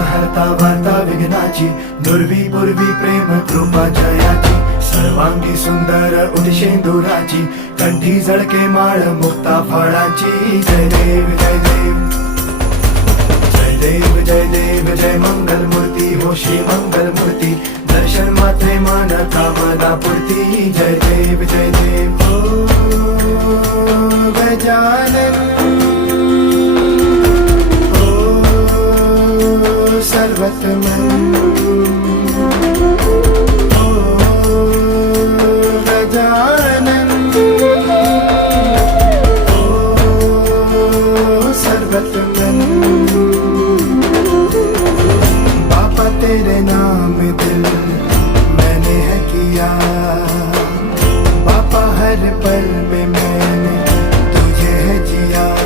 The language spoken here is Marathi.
हरता वार्ता विघ्नाची, दुर्वी पूर्वी प्रेम कृपा जयाची, सर्वांगी सुंदर उदिशेंदुराची, कंठी झळके माळ मुक्ता फळाची. जय देव जय देव जय देव जय देव जय मंगल मूर्ती हो श्री मंगल मूर्ती, दर्शन मात्रे मन कामना पूर्ती. जय देव जय देव ओ गजानन सर्वतमन ओ गजानन ओ सर्वतमन.